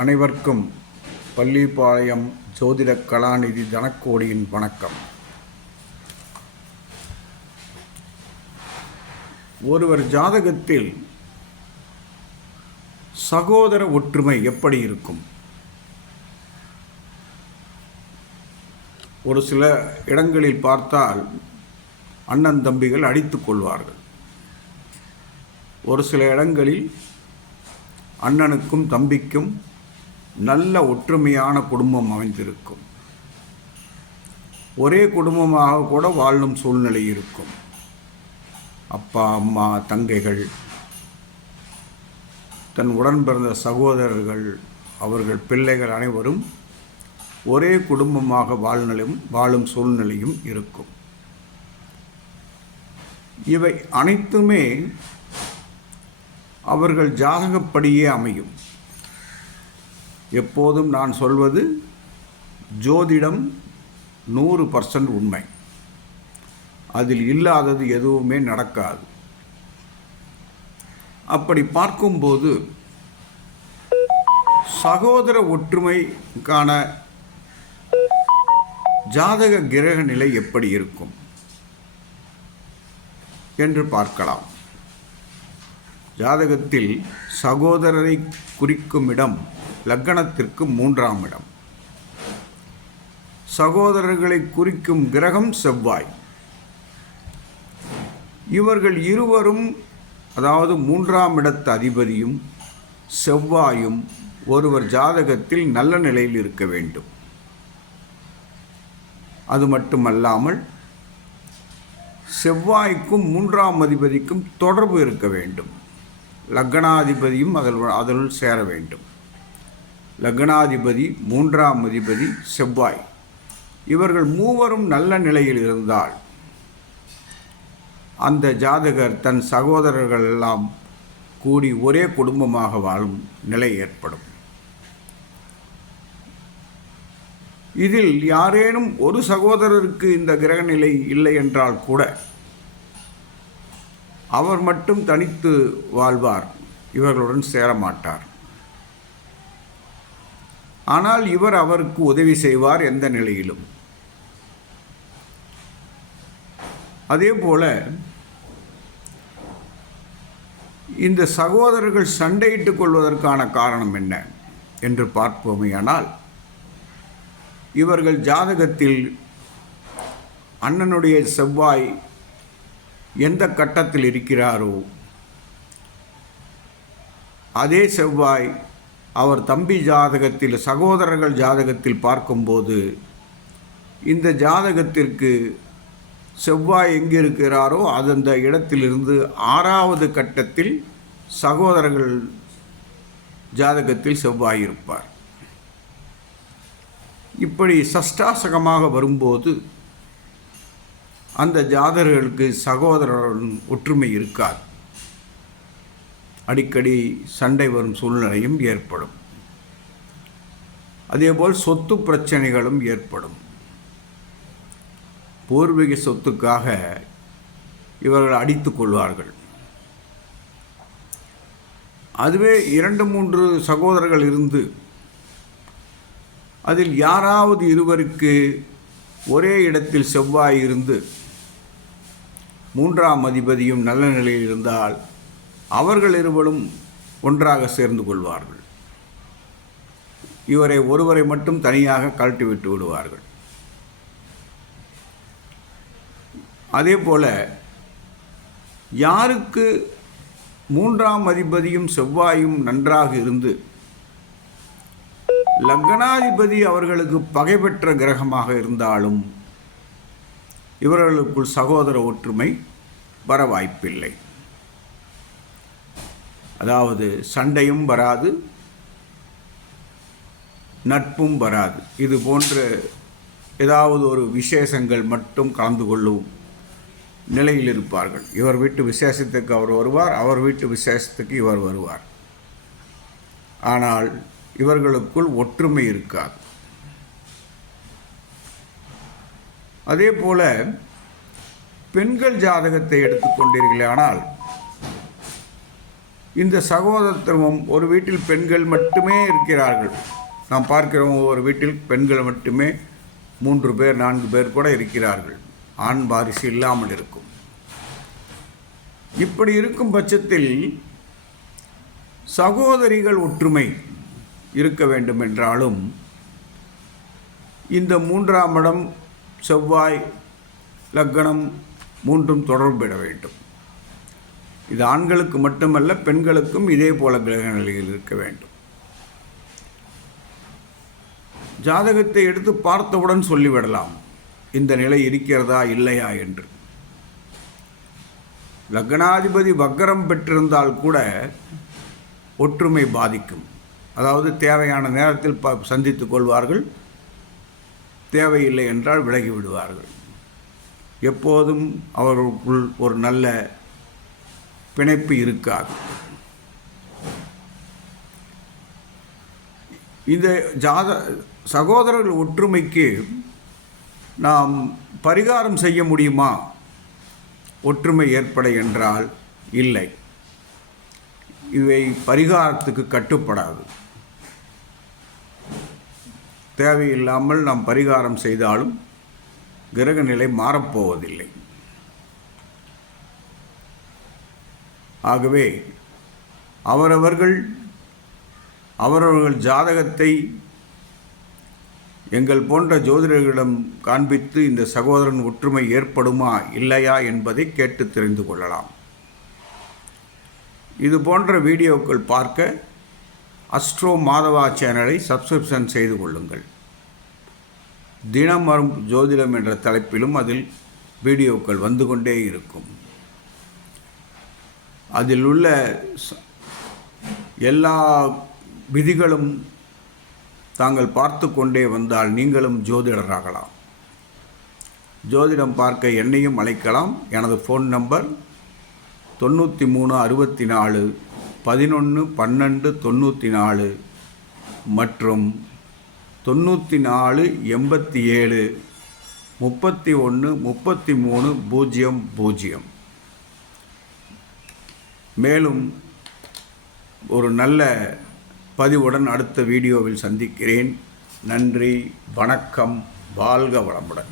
அனைவருக்கும் பள்ளிப்பாளையம் ஜோதிட கலாநிதி தனக்கோடியின் வணக்கம். ஒருவர் ஜாதகத்தில் சகோதர ஒற்றுமை எப்படி இருக்கும்? ஒரு சில இடங்களில் பார்த்தால் அண்ணன் தம்பிகள் அடித்துக் கொள்வார்கள். ஒரு சில இடங்களில் அண்ணனுக்கும் தம்பிக்கும் நல்ல ஒற்றுமையான குடும்பம் அமைந்திருக்கும். ஒரே குடும்பமாக கூட வாழும் சூழ்நிலை இருக்கும். அப்பா அம்மா தங்கைகள் தன் உடன் பிறந்த சகோதரர்கள் அவர்கள் பிள்ளைகள் அனைவரும் ஒரே குடும்பமாக வாழ்நிலையும் வாழும் சூழ்நிலையும் இருக்கும். இவை அனைத்துமே அவர்கள் ஜாதகப்படியே அமையும். எப்போதும் நான் சொல்வது ஜோதிடம் நூறு பர்சன்ட் உண்மை. அதில் இல்லாதது எதுவுமே நடக்காது. அப்படி பார்க்கும்போது சகோதர ஒற்றுமைக்கான ஜாதக கிரக நிலை எப்படி இருக்கும் என்று பார்க்கலாம். ஜாதகத்தில் சகோதரரை குறிக்கும் இடம் லக்கணத்திற்கு மூன்றாம் இடம். சகோதரர்களை குறிக்கும் கிரகம் செவ்வாய். இவர்கள் இருவரும் அதாவது மூன்றாம் இடத்து அதிபதியும் செவ்வாயும் ஒருவர் ஜாதகத்தில் நல்ல நிலையில் இருக்க வேண்டும். அது மட்டுமல்லாமல் செவ்வாய்க்கும் மூன்றாம் அதிபதிக்கும் தொடர்பு இருக்க வேண்டும். லக்னாதிபதியும் அதில் அதனுள் சேர வேண்டும். லக்னாதிபதி மூன்றாம் அதிபதி செவ்வாய். இவர்கள் மூவரும் நல்ல நிலையில் இருந்தால் அந்த ஜாதகர் தன் சகோதரர்கள் எல்லாம் கூடி ஒரே குடும்பமாக வாழும் நிலை ஏற்படும். இதில் யாரேனும் ஒரு சகோதரருக்கு இந்த கிரகநிலை இல்லை என்றால் கூட அவர் மட்டும் தனித்து வாழ்வார் இவர்களுடன் சேரமாட்டார். ஆனால் இவர் அவருக்கு உதவி செய்வார் எந்த நிலையிலும். அதே போல இந்த சகோதரர்கள் சண்டையிட்டுக் கொள்வதற்கான காரணம் என்ன என்று பார்ப்போமேயானால் இவர்கள் ஜாதகத்தில் அண்ணனுடைய செவ்வாய் எந்த கட்டத்தில் இருக்கிறாரோ அதே செவ்வாய் அவர் தம்பி ஜாதகத்தில் சகோதரர்கள் ஜாதகத்தில் பார்க்கும்போது இந்த ஜாதகத்திற்கு செவ்வாய் எங்கே இருக்கிறாரோ அது அந்த இடத்திலிருந்து ஆறாவது கட்டத்தில் சகோதரர்கள் ஜாதகத்தில் செவ்வாய் இருப்பார். இப்படி சஷ்டாசகமாக வரும்போது அந்த ஜாதகர்களுக்கு சகோதரன் ஒற்றுமை இருக்காது. அடிக்கடி சண்டை வரும் சூழ்நிலையும் ஏற்படும். அதேபோல் சொத்து பிரச்சனைகளும் ஏற்படும். பூர்வீக சொத்துக்காக இவர்கள் அடித்து கொள்வார்கள். அதுவே இரண்டு மூன்று சகோதரர்கள் இருந்து அதில் யாராவது இருவருக்கு ஒரே இடத்தில் செவ்வாய் இருந்து மூன்றாம் அதிபதியும் நல்ல நிலையில் இருந்தால் அவர்கள் இருவரும் ஒன்றாக சேர்ந்து கொள்வார்கள். இவரை ஒருவரை மட்டும் தனியாக கழட்டி விட்டு விடுவார்கள். அதே போல யாருக்கு மூன்றாம் அதிபதியும் செவ்வாயும் நன்றாக இருந்து லக்னாதிபதி அவர்களுக்கு பகை பெற்ற கிரகமாக இருந்தாலும் இவர்களுக்குள் சகோதர ஒற்றுமை வர வாய்ப்பில்லை. அதாவது சண்டையும் வராது நட்பும் வராது. இது போன்ற ஏதாவது ஒரு விசேஷங்கள் மட்டும் கலந்து கொள்ளும் நிலையில் இருப்பார்கள். இவர் வீட்டு விசேஷத்துக்கு அவர் வருவார் அவர் வீட்டு விசேஷத்துக்கு இவர் வருவார். ஆனால் இவர்களுக்குள் ஒற்றுமை இருக்காது. அதே போல பெண்கள் ஜாதகத்தை எடுத்துக்கொண்டீர்களே ஆனால் இந்த சகோதரத்துவம் ஒரு வீட்டில் பெண்கள் மட்டுமே இருக்கிறார்கள். நாம் பார்க்கிறோம் ஒரு வீட்டில் பெண்கள் மட்டுமே மூன்று பேர் நான்கு பேர் கூட இருக்கிறார்கள். ஆண் வாரிசு இல்லாமல் இருக்கும். இப்படி இருக்கும் பட்சத்தில் சகோதரிகள் ஒற்றுமை இருக்க வேண்டும் என்றாலும் இந்த மூன்றாம் இடம் செவ்வாய் லக்கணம் மூன்றும் தொடர்பிட வேண்டும். இது ஆண்களுக்கு மட்டுமல்ல பெண்களுக்கும் இதே போல கிரக நிலையில் இருக்க வேண்டும். ஜாதகத்தை எடுத்து பார்த்தவுடன் சொல்லிவிடலாம் இந்த நிலை இருக்கிறதா இல்லையா என்று. லக்னாதிபதி வக்கரம் பெற்றிருந்தால் கூட ஒற்றுமை பாதிக்கும். அதாவது தேவையான நேரத்தில் ப சந்தித்துக் கொள்வார்கள். தேவையில்லை என்றால் விலகி விடுவார்கள். எப்போதும் அவர்களுக்குள் ஒரு நல்ல பிணைப்பு இருக்காது. இந்த ஜாத சகோதரர்கள் ஒற்றுமைக்கு நாம் பரிகாரம் செய்ய முடியுமா? ஒற்றுமை ஏற்பட என்றால் இல்லை. இவை பரிகாரத்துக்கு கட்டுப்படாது. தேவையில்லாமல் நாம் பரிகாரம் செய்தாலும் கிரக நிலை மாறப்போவதில்லை. ஆகவே அவரவர்கள் அவரவர்கள் ஜாதகத்தை எங்கள் போன்ற ஜோதிடர்களிடம் காண்பித்து இந்த சகோதரன் ஒற்றுமை ஏற்படுமா இல்லையா என்பதை கேட்டு தெரிந்து கொள்ளலாம். இது போன்ற வீடியோக்கள் பார்க்க அஸ்ட்ரோ மாதவா சேனலை சப்ஸ்கிரிப்ஷன் செய்து கொள்ளுங்கள். தினம் வரும் ஜோதிடம் என்ற தலைப்பிலும் அதில் வீடியோக்கள் வந்து கொண்டே இருக்கும். அதில் உள்ள எல்லா விதிகளும் தாங்கள் பார்த்து கொண்டே வந்தால் நீங்களும் ஜோதிடராகலாம். ஜோதிடம் பார்க்க என்னையும் அழைக்கலாம். எனது ஃபோன் நம்பர் தொண்ணூற்றி மூணு அறுபத்தி நாலு பதினொன்று பன்னெண்டு தொண்ணூற்றி நாலு மற்றும் தொண்ணூற்றி நாலு எண்பத்தி ஏழு முப்பத்தி ஒன்று முப்பத்தி மூணு பூஜ்ஜியம் பூஜ்ஜியம். மேலும் ஒரு நல்ல பதிவுடன் அடுத்த வீடியோவில் சந்திக்கிறேன். நன்றி வணக்கம் வாழ்க வளமுடன்.